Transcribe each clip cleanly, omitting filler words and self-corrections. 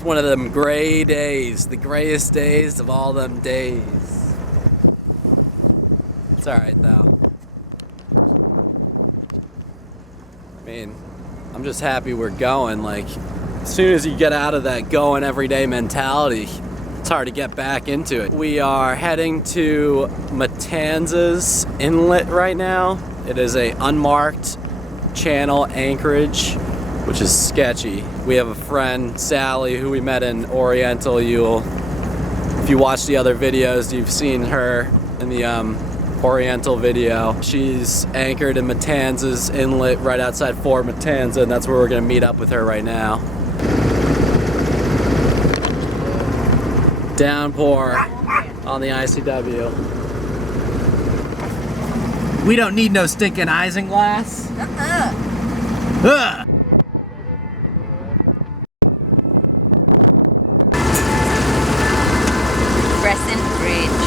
It's one of them gray days, the grayest days of all them days. It's alright though. I mean, I'm just happy we're going. Like, as soon as you get out of that going everyday mentality, it's hard to get back into it. We are heading to Matanzas Inlet right now. It is a unmarked channel anchorage, which is sketchy. We have a friend, Sally, who we met in Oriental. If you watch the other videos, you've seen her in the Oriental video. She's anchored in Matanzas Inlet right outside Fort Matanzas, and that's where we're gonna meet up with her right now. Downpour on the ICW. We don't need no stinking isinglass. Crescent Bridge.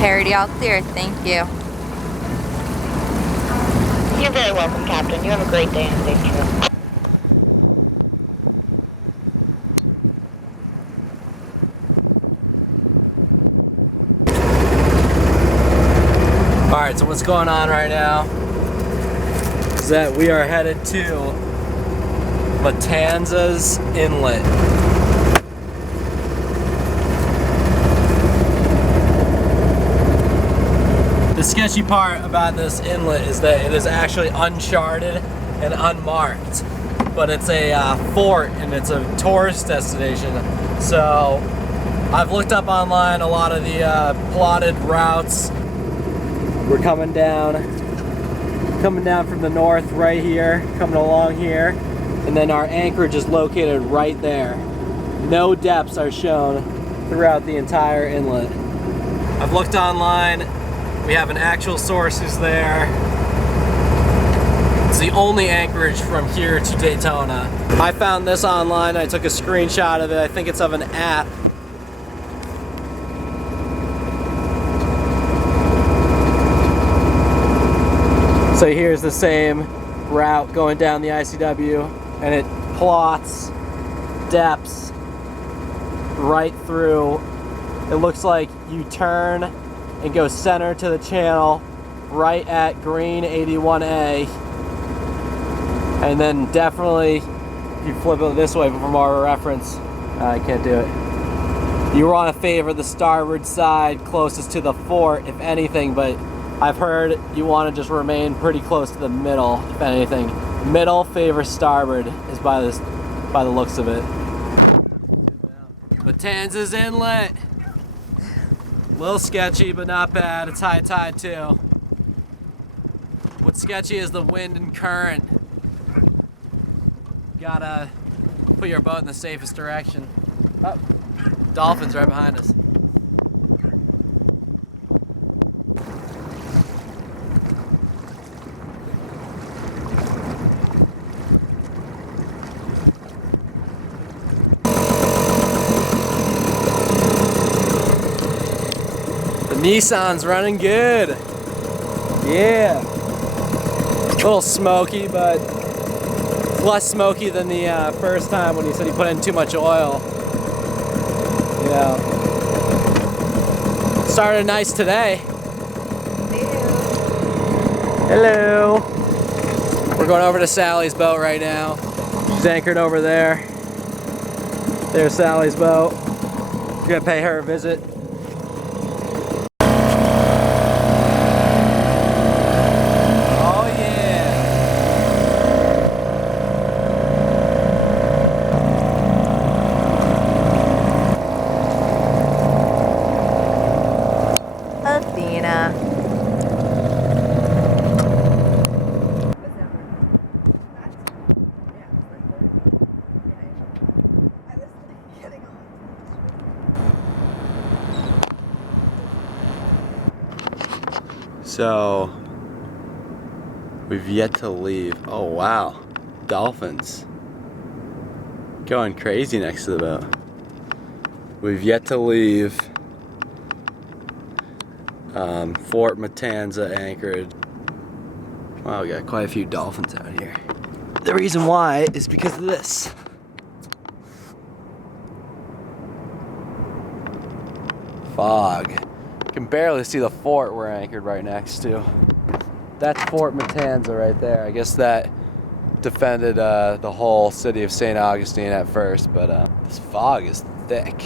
Parity all clear, thank you. You're very welcome, Captain. You have a great day and safe trip. Alright, so what's going on right now is that we are headed to Matanzas Inlet. The sketchy part about this inlet is that it is actually uncharted and unmarked, but it's a fort and it's a tourist destination. So I've looked up online a lot of the plotted routes. We're coming down from the north right here, coming along here, and then our anchorage is located right there. No depths are shown throughout the entire inlet. I've looked online. We have an actual source who's there. It's the only anchorage from here to Daytona. I found this online. I took a screenshot of it. I think it's of an app. So here's the same route going down the ICW, and it plots depths right through. It looks like you turn and go center to the channel right at green 81A, and then definitely if you flip it this way for more reference, I can't do it. You want to favor the starboard side closest to the fort if anything, but I've heard you want to just remain pretty close to the middle, if anything. Middle favors starboard is by the looks of it. Matanzas Inlet. A little sketchy, but not bad. It's high tide too. What's sketchy is the wind and current. Gotta put your boat in the safest direction. Oh, dolphins right behind us. Nissan's running good. Yeah. A little smoky, but it's less smoky than the first time when he said he put in too much oil. You know. Started nice today. Hello. We're going over to Sally's boat right now. She's anchored over there. There's Sally's boat. We're gonna pay her a visit. So we've yet to leave. Oh wow, dolphins going crazy next to the boat. We've yet to leave Fort Matanzas anchorage. Wow, we got quite a few dolphins out here. The reason why is because of this. Fog. You can barely see the fort we're anchored right next to. That's Fort Matanzas right there. I guess that defended the whole city of St. Augustine at first, but this fog is thick.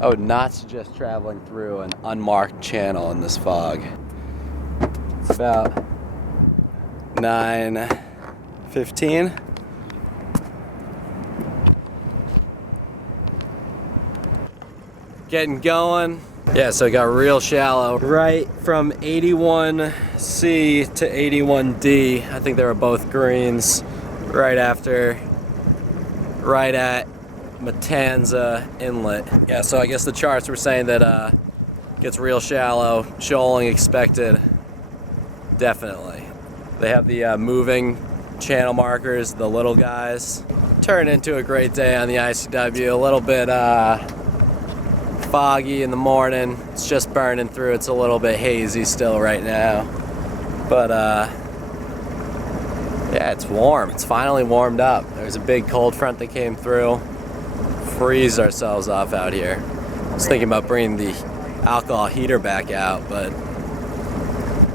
I would not suggest traveling through an unmarked channel in this fog. It's about 9:15. Getting going. Yeah, so it got real shallow. Right from 81C to 81D. I think they were both greens. Right at Matanzas Inlet. Yeah, so I guess the charts were saying that gets real shallow, shoaling expected. Definitely. They have the moving channel markers, the little guys. Turned into a great day on the ICW. A little bit foggy in the morning. It's just burning through. It's a little bit hazy still right now. But yeah, it's warm. It's finally warmed up. There's a big cold front that came through. Freeze ourselves off out here. I was thinking about bringing the alcohol heater back out, but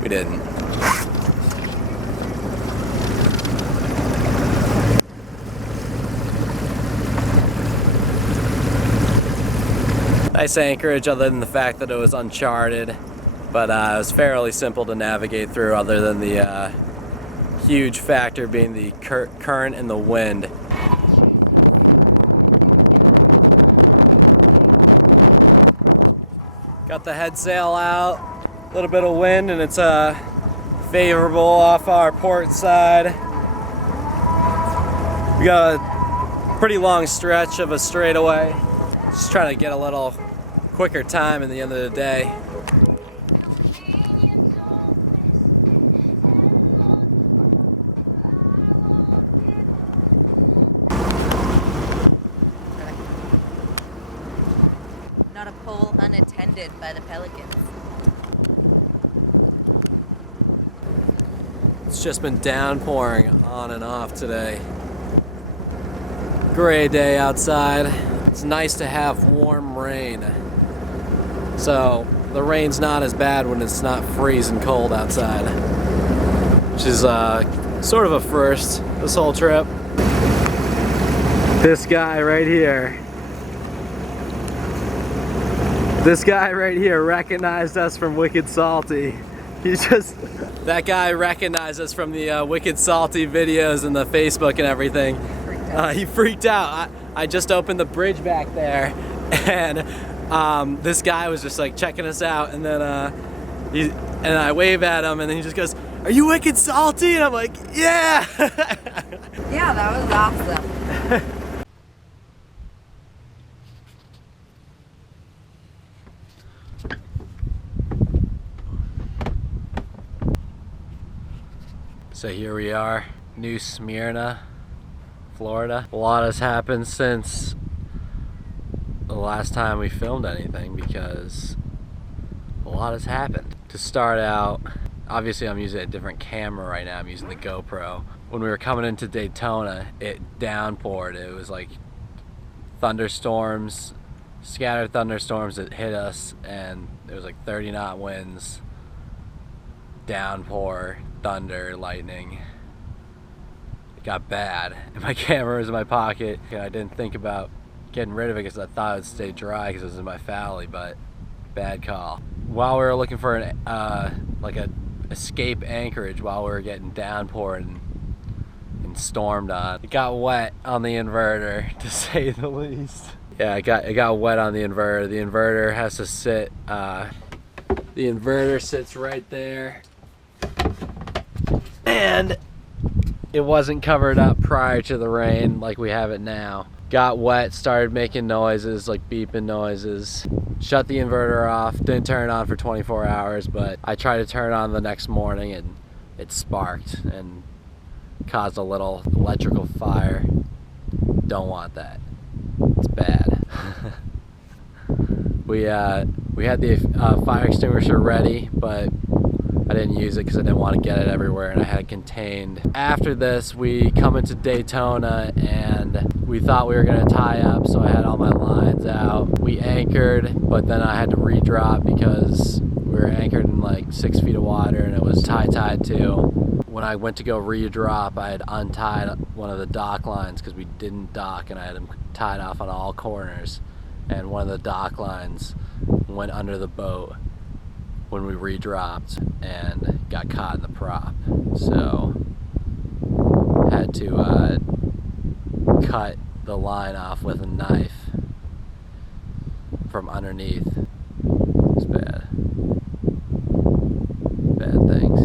we didn't. Nice anchorage other than the fact that it was Uncharted, but it was fairly simple to navigate through other than the huge factor being the current and the wind. Got the head sail out, a little bit of wind, and it's favorable off our port side. We got a pretty long stretch of a straightaway. Just trying to get a little quicker time in the end of the day. Not a pole unattended by the pelicans. It's just been downpouring on and off today. Gray day outside. It's nice to have warm rain. So the rain's not as bad when it's not freezing cold outside, which is sort of a first this whole trip. This guy right here. This guy right here recognized us from Wicked Salty. That guy recognized us from the Wicked Salty videos and the Facebook and everything. He freaked out. I just opened the bridge back there, and this guy was just like checking us out, and then I wave at him, and then he just goes, "Are you Wicked Salty?" And I'm like, "Yeah." Yeah, that was awesome. So here we are, New Smyrna, Florida. A lot has happened since the last time we filmed anything because a lot has happened. To start out, obviously I'm using a different camera right now. I'm using the GoPro. When we were coming into Daytona, it downpoured. It was like thunderstorms, scattered thunderstorms that hit us, and it was like 30 knot winds, downpour, thunder, lightning. Got bad, and my camera was in my pocket, and I didn't think about getting rid of it because I thought it would stay dry because it was in my Fally, but bad call. While we were looking for an like a escape anchorage while we were getting downpoured and stormed on, it got wet on the inverter, to say the least. Yeah, it got wet on the inverter. The inverter has to sit. The inverter sits right there, and it wasn't covered up prior to the rain like we have it now. Got wet, started making noises, like beeping noises. Shut the inverter off, didn't turn it on for 24 hours, but I tried to turn it on the next morning and it sparked and caused a little electrical fire. Don't want that. It's bad. We had the fire extinguisher ready, but I didn't use it because I didn't want to get it everywhere, and I had it contained. After this, we come into Daytona, and we thought we were going to tie up, so I had all my lines out. We anchored, but then I had to redrop because we were anchored in like 6 feet of water, and it was tie-tied too. When I went to go redrop, I had untied one of the dock lines because we didn't dock, and I had them tied off on all corners, and one of the dock lines went under the boat when we redropped and got caught in the prop. So had to cut the line off with a knife from underneath. It's bad. Bad things.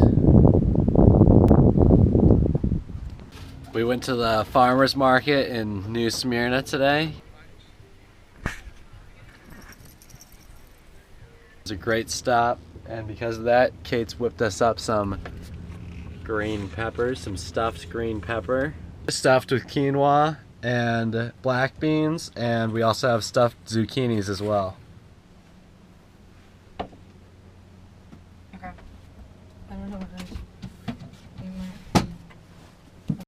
We went to the farmer's market in New Smyrna today. It's a great stop, and because of that, Kate's whipped us up some green peppers, some stuffed green pepper. Stuffed with quinoa and black beans, and we also have stuffed zucchinis as well. Okay. I don't know what it is.